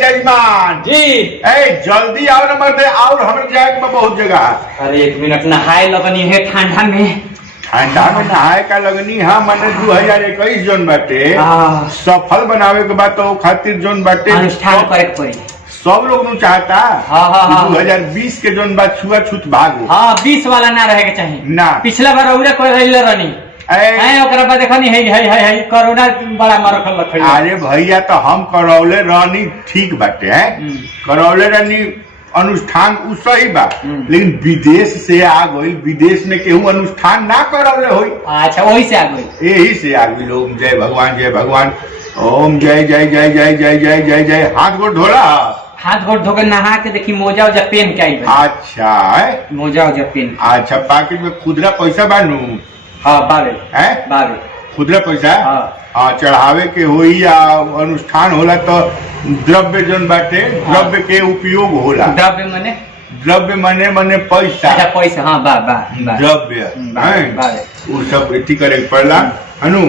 जजमान जी। जल्दी आओ ना मर्दे, और हमारे जाए में बहुत जगह है। अरे 1 मिनट नहाए लगनी है ठंडा में। ठंडा में नहाए का लगनी है मैंने 2021 जोन बाटे सफल बनावे के बाद तो खातिर जोन बाटे अनुष्ठान करे के पड़ी। सब लोग नु चाहता 2020 के जोन बात छुआछूत भागो। हाँ 20 वाला ना रहे के चाहिए ना। पिछला बार औरे कोई रहिला रहनी है ओकरा बाद देखनी है कोरोना बड़ा मारखल लखई। अरे भैया तो हम करौले रहनी ठीक बाटे है, करौले रहनी अनुष्ठान उ सही बा, लेकिन विदेश से आ गई, विदेश में केहू अनुष्ठान ना करौले होई। अच्छा वही से आ गई, यही से आ गई लोग। जय भगवान जय भगवान, ओम जय जय जय जय जय जय जय जय। हाथ गोड़ धोला, हाथ गोड़ धोकर नहा के देखी मोजा उजा पहन के आई। अच्छा है, मोजा उजा पहन। अच्छा पाकिट में खुदरा पैसा बानू? हाँ बारे है बारे खुदरा पैसा। हाँ चढ़ावे के होई या अनुष्ठान होला तो द्रव्य जोन बाटे द्रव्य के उपयोग होला। द्रव्य मने? द्रव्य मने मने पैसा। अच्छा पैसा, हाँ बा बा द्रव्य उ सब इति करे पड़ला हनु।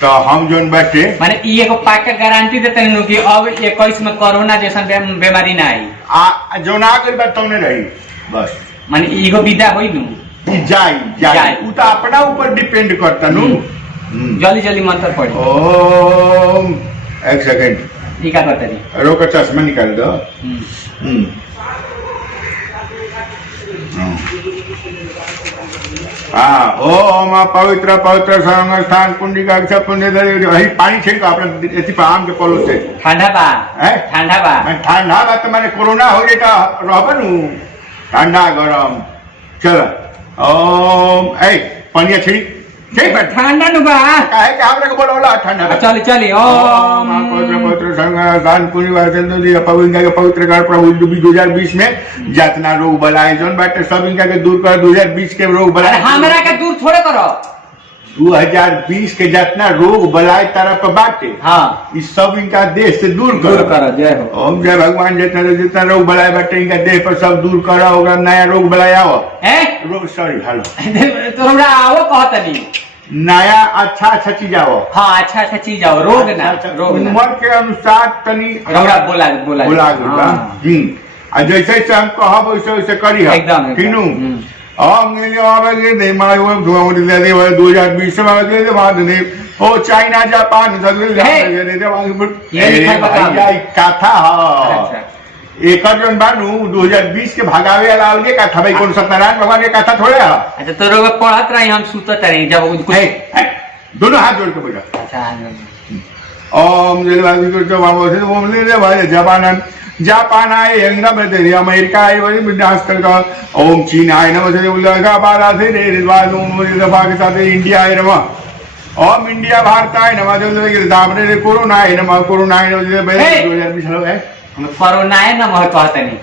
तो हम जोन बाटे माने ई एगो पाका गारंटी देते हैं कि अब 21 में कोरोना जैसा बीमारी ना आई। जोन आ गई बात तौने रही बस। माने ईगो विदा होई नु जाई उ तो अपना ऊपर डिपेंड करता नु। जल्दी जल्दी मंत्र पढ़ी। ओम एक सेकंड ये क्या करते हैं? रोक चश्मा निकाल दो। हाँ ओम पवित्र पवित्र संस्थान कुंडिका पुण्य पानी छिड़क अपने एथी आम के पलो से। ठंडा बा ठंडा बा ठंडा बा तो माने कोरोना हो जाता रहबे नु ठंडा गरम। चल ओम पानी छिड़क ठीक बा ठंडा नु बा काहे के हमरा को बोलौला ठंडा। चल चली ओम पवित्र पवित्र संस्थान कुंडिका के पवित्र कर प्रभु 2020 में जितना रोग बलाए जोन बाटे सब इनका के दूर कर। 2020 के रोग बलाए हमरा के दूर थोड़े करो। 2020 के जितना रोग बलाए तरफ बाटे हाँ इस सब इनका देह से दूर करो। जय हो ओम जय भगवान। जितना रोग बलाए बाटे इनका देह पर सब दूर करो। होगा नया रोग बलाए आओ रोग सॉरी हेलो तो हमरा आओ कहतनी नया अच्छा चीज आओ। हाँ अच्छा चीज आओ। रोग ना रोग उम्र के अनुसार तनी रौरा बोला जैसे जैसे हम कहब वैसे वैसे करी एकदम तीनू। 2020 में ओ चाइना जापान कथा एक जन बानू 2020 के भगावे वाला अलगे कथा भाई। कौन सत्यनारायण भगवान के कथा थोड़े है। अच्छा तो रोग पढ़त रही हम सुतत रही जब दोनों हाथ जोड़ के बैठा। अच्छा ओम जापान जापान आए अमेरिका आए ओम चीन आए पाकिस्तान इंडिया आए नम ओम इंडिया भारत आए नम कोरोना आए नम कोरोना आए 2020 कोरोना है ना महत्व कहतनी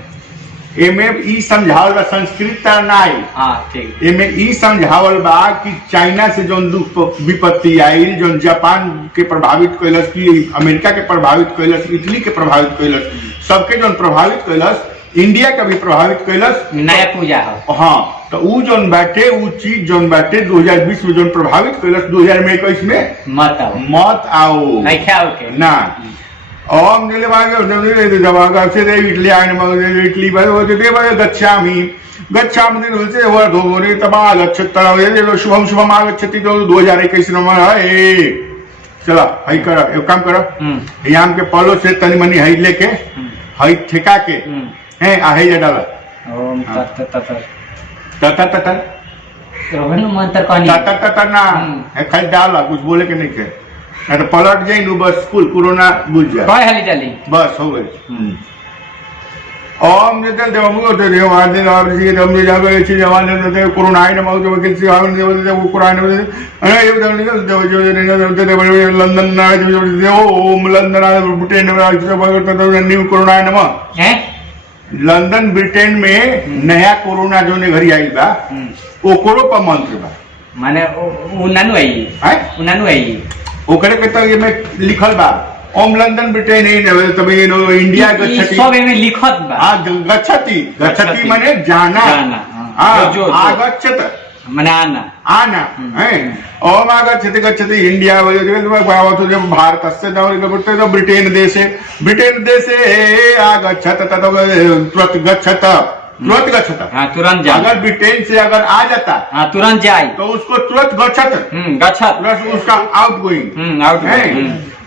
एमे ई समझावल बा संस्कृत नाई। हाँ ठीक। एमे ई समझावल बा कि चाइना से जोन दुख विपत्ति आई जोन जापान के प्रभावित कैलस की अमेरिका के प्रभावित कैलस इटली के प्रभावित कैलस सबके जोन प्रभावित कैलस इंडिया का भी प्रभावित कैलस नया पूजा हो। हाँ तो उ जोन बाटे उ चीज जोन बाटे 2020 में जोन प्रभावित कैलस 2021 में मत आओ नहीं के ना। ओम इटली आए इटली गच्छामि गच्छामि शुभम शुभम आगच्छति 2021 नंबर है। चला हई कर एक काम करो आम के पलो से तनी मनी हई लेके हई ठेका के है आ हई डाला। ओम तत तत तत रोहन मंत्र कहनी तत तत ना है खाली डाला कुछ बोले के नहीं के तो पलट जाए बस स्कूल कोरोना बुझ जाए हाली जाली बस हो गई। ओम निकल कोरोना लंदन ओम London new corona London Britain में नया कोरोना जो ने घरी आई बा ओकरो पर मंत्र बा माने उनानु आई ओकरे के तो ये में लिखल बा ओम लंदन ब्रिटेन इंडिया गच्छति सब में लिखत बा। गच्छति गच्छति माने जाना। आगच्छत मैंने आना आना है ओम आगच्छति गच्छति इंडिया भारतस्य ब्रिटेन देशे आगच्छत तुरंत गच्छत हाँ तुरंत जाए। अगर ब्रिटेन से अगर आ जाता हाँ तुरंत जाए तो उसको तुरंत गच्छत गच्छत उसका आउट गोइंग आउट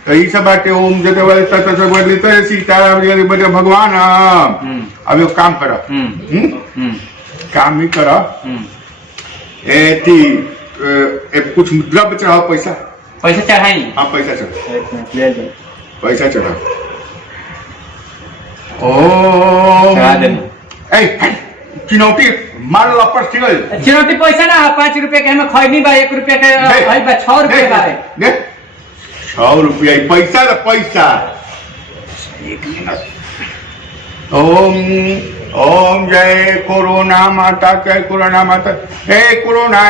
तो ये सब बातें ओम जते सीताराम भगवान अब एक काम करो काम ही करो कुछ द्रव्य चढ़ाओ पैसा चढ़ाई। हाँ पैसा चढ़ाओ पैसा चढ़ाओ ओ चिनौती मार लपट चिनौती पैसा ना 5 रुपया के हमें खैनी बा 1 रुपया के 6 रुपया बा 6 रुपया पैसा ना पैसा। एक मिनट ओम ओम जय कोरोना माता जय कोरोना माता हे कोरोना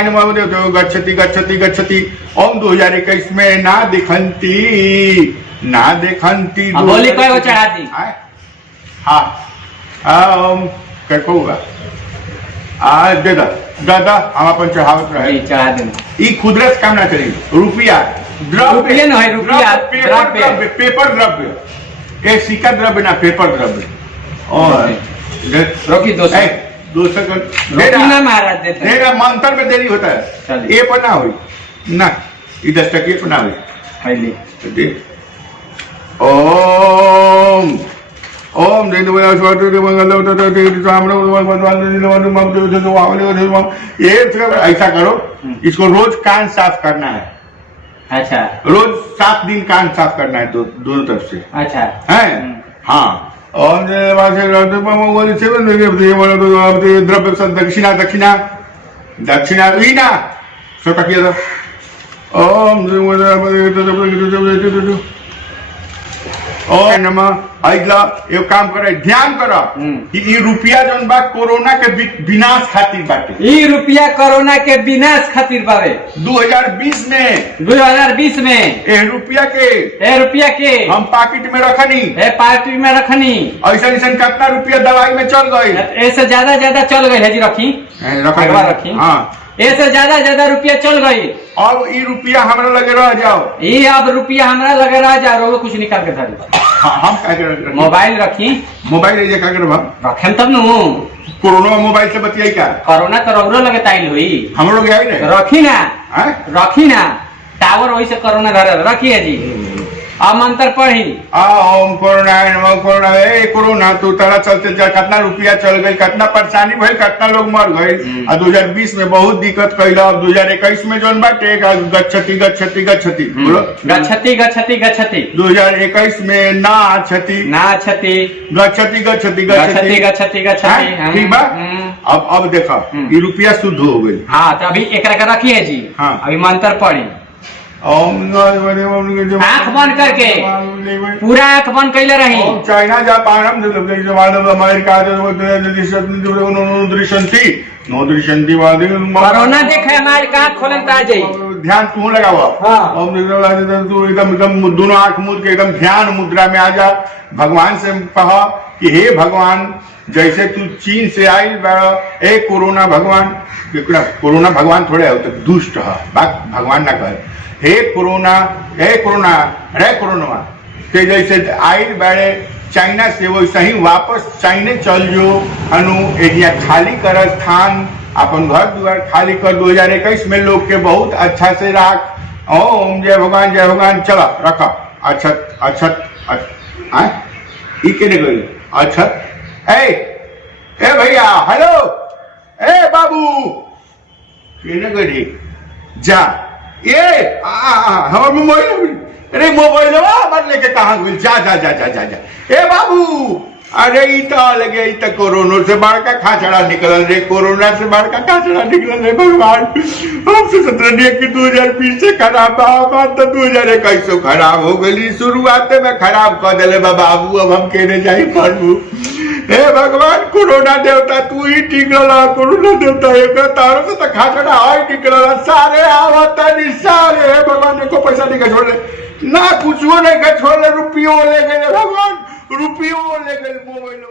गच्छति गच्छति गच्छति ओम 2021 में ना दिखंती बोली कोई वो चढ़ा दी। हाँ ओम क्या कहूँगा दादा हम अपन चढ़ावत रहे चढ़ा दे ई खुदरत काम ना चली रुपया द्रव्य न है रुपया पेपर द्रव्य एक सिक्का द्रव्य ना पेपर द्रव्य और रोकी 200 ना महाराज देते मंत्र में देरी होता है ये पर ना हुई ना 10 टके पर ना हुई ओम ओम ये ऐसा करो इसको रोज कान साफ करना है। अच्छा रोज 7 दिन कान साफ करना है दोनों तरफ से। अच्छा है हाँ और द्रव्य दक्षिणा दक्षिणा दक्षिणा वीना सोटकिया ओम और नमः अगला एक काम करे ध्यान करो कि ये रुपया जौन बा कोरोना के विनाश खातिर बाटे ई रुपया कोरोना के विनाश खातिर बावे 2020 में ए रुपया के हम पाकिट में रखनी ऐसा कितना रुपया दवाई में चल गई ऐसे ज्यादा चल गई है जी रखी हाँ ऐसे ज्यादा रुपया चल गई और ये रुपया हमारा लगे रह जाओ ये अब रुपया हमारा लगे रह जाओ कुछ निकाल के धरी हम क्या कर मोबाइल रखी मोबाइल क्या कर रखे तब नु कोरोना मोबाइल से बतियाई का कोरोना तो रोगरो लगे ताइल हुई हम लोग रखी ना टावर वही से कोरोना घर रखी है जी अब मंत्र पढ़ी ओम कोरोना नमः कोरोना कोरोना तू तारा चलते कितना रुपया चल गई कितना परेशानी भई कितना लोग मर गए 2020 में बहुत दिक्कत कैला अब 2021 में जोन बाटे गच्छति गच्छति गच्छति बोलो गच्छति गच्छति गच्छति 2021 में ना छति गच्छति गच्छति गच्छति गच्छति गच्छति ठीक बा अब देखा ये रुपया शुद्ध हो गई। हाँ तो अभी एक रखी है जी। हाँ अभी मंत्र पढ़ी आँख बंद करके पूरा आँख बंद कैले रही चाइना जापान अमेरिका कोरोना देखे हमारे आँख खोलन तो आ जाई ध्यान तू लगावा एकदम दोनों आँख मूंद के एकदम ध्यान मुद्रा में आ जा भगवान से कहा कि हे भगवान जैसे तू चीन से आई कोरोना भगवान थोड़े होते दुष्ट है बात भगवान ना कहे हे कोरोना के जैसे आई बाड़े चाइना से वैसे ही वापस चाइने चल जो अनु एरिया खाली कर स्थान अपन घर द्वार खाली कर 2021 में लोग के बहुत अच्छा से राख ओम जय भगवान चला रखा अच्छा गई अच्छा ए भैया हेलो ए बाबू केने गई जा ये हमारे मोबाइल लेके कहाँ गई जा ए बाबू अरे लगे कोरोना से बड़का खाचड़ा निकल रे कोरोना से बड़का खाचड़ा निकल रे भगवान हमसे 2020 से खराब बात तो 2021 खराब हो गई शुरुआत में खराब कर दिले बाबू अब हम कहने जाए पढ़ू हे भगवान कोरोना देवता तू ही ठीक रहा कोरोना देवता एक तारों से तो खाचड़ा है ठीक रहा सारे आवता नहीं सारे भगवान को पैसा नहीं का छोड़ ना कुछ नहीं का छोड़ रुपयों ले गए भगवान रुपयों ले गए मोबाइल